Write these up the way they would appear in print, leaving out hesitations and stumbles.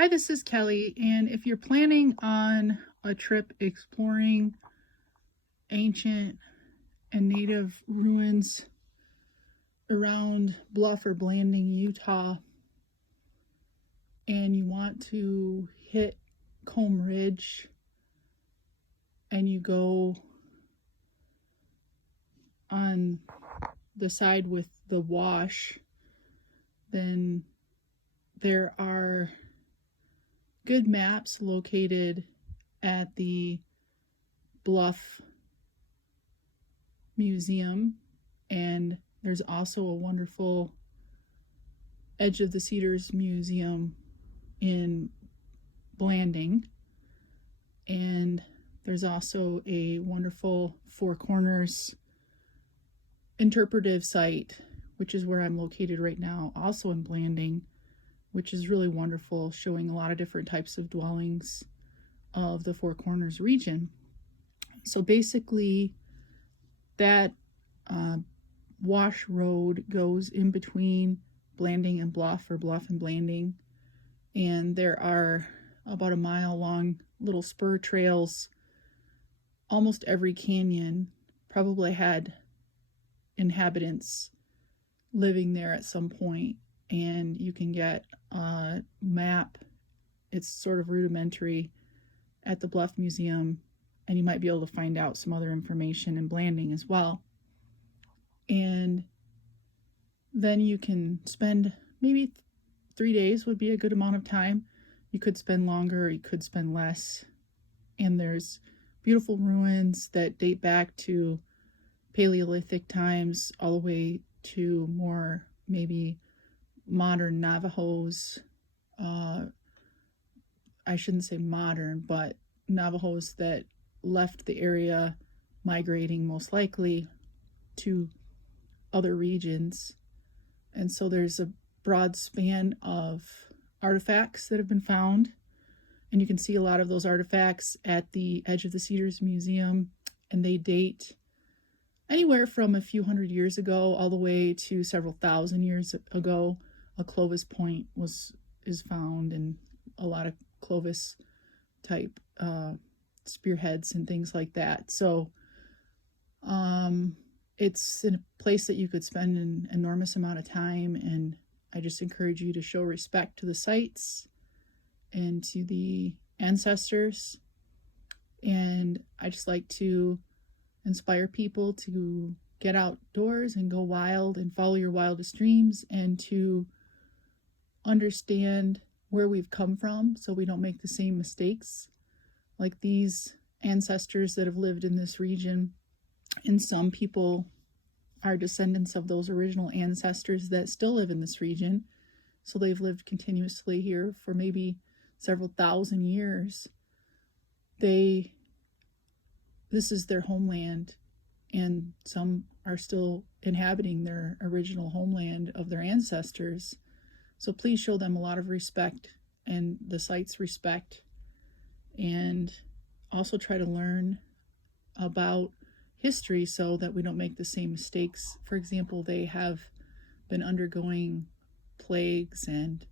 Hi, this is Kelly, and if you're planning on a trip exploring ancient and native ruins around Bluff or Blanding, Utah, and you want to hit Comb Ridge and you go on the side with the wash, then there are good maps located at the Bluff Museum, and there's also a wonderful Edge of the Cedars Museum in Blanding, and there's also a wonderful Four Corners interpretive site, which is where I'm located right now, also in Blanding, which is really wonderful, showing a lot of different types of dwellings of the Four Corners region. So basically, that wash road goes in between Blanding and Bluff, or Bluff and Blanding, and there are about a mile long little spur trails. Almost every canyon probably had inhabitants living there at some point, and you can get a map. It's sort of rudimentary at the Bluff Museum, and you might be able to find out some other information in Blanding as well. And then you can spend maybe 3 days would be a good amount of time. You could spend longer, or you could spend less. And there's beautiful ruins that date back to Paleolithic times all the way to more maybe modern Navajos. I shouldn't say modern, but Navajos that left the area, migrating most likely to other regions. And so there's a broad span of artifacts that have been found, and you can see a lot of those artifacts at the Edge of the Cedars Museum, and they date anywhere from a few hundred years ago all the way to several thousand years ago. A Clovis point is found, and a lot of Clovis type spearheads and things like that. So it's in a place that you could spend an enormous amount of time, and I just encourage you to show respect to the sites and to the ancestors. And I just like to inspire people to get outdoors and go wild and follow your wildest dreams, and to understand where we've come from so we don't make the same mistakes. Like these ancestors that have lived in this region, and some people are descendants of those original ancestors that still live in this region. So they've lived continuously here for maybe several thousand years. This is their homeland, and some are still inhabiting their original homeland of their ancestors. So please show them a lot of respect, and the sites respect, and also try to learn about history so that we don't make the same mistakes. For example, they have been undergoing plagues and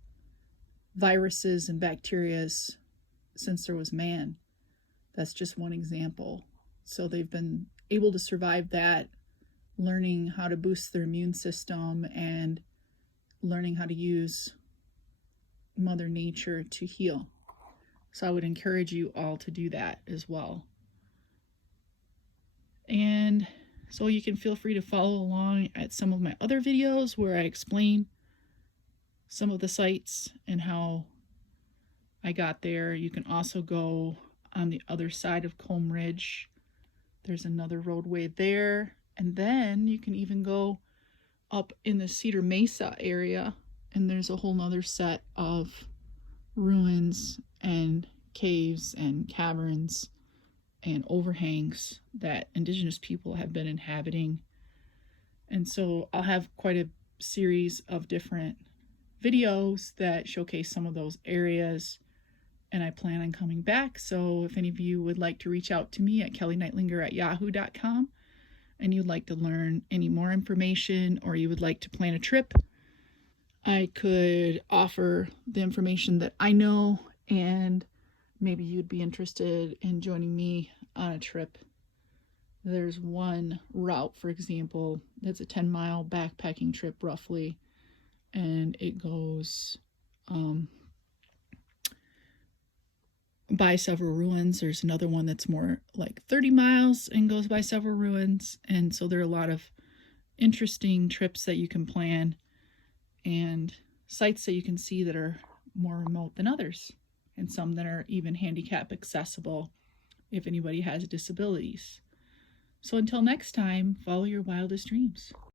viruses and bacteria since there was man. That's just one example. So they've been able to survive that, learning how to boost their immune system and learning how to use Mother Nature to heal. So I would encourage you all to do that as well. And so you can feel free to follow along at some of my other videos where I explain some of the sites and how I got there. You can also go on the other side of Comb Ridge. There's another roadway there. And then you can even go up in the Cedar Mesa area, and there's a whole nother set of ruins and caves and caverns and overhangs that indigenous people have been inhabiting. And so I'll have quite a series of different videos that showcase some of those areas, and I plan on coming back. So if any of you would like to reach out to me at kellyneitlinger@yahoo.com, and you'd like to learn any more information, or you would like to plan a trip, I could offer the information that I know, and maybe you'd be interested in joining me on a trip. There's one route, for example, that's a 10-mile backpacking trip roughly, and it goes by several ruins. There's another one that's more like 30 miles and goes by several ruins. And so there are a lot of interesting trips that you can plan and sites that you can see that are more remote than others, and some that are even handicap accessible if anybody has disabilities. So until next time, follow your wildest dreams.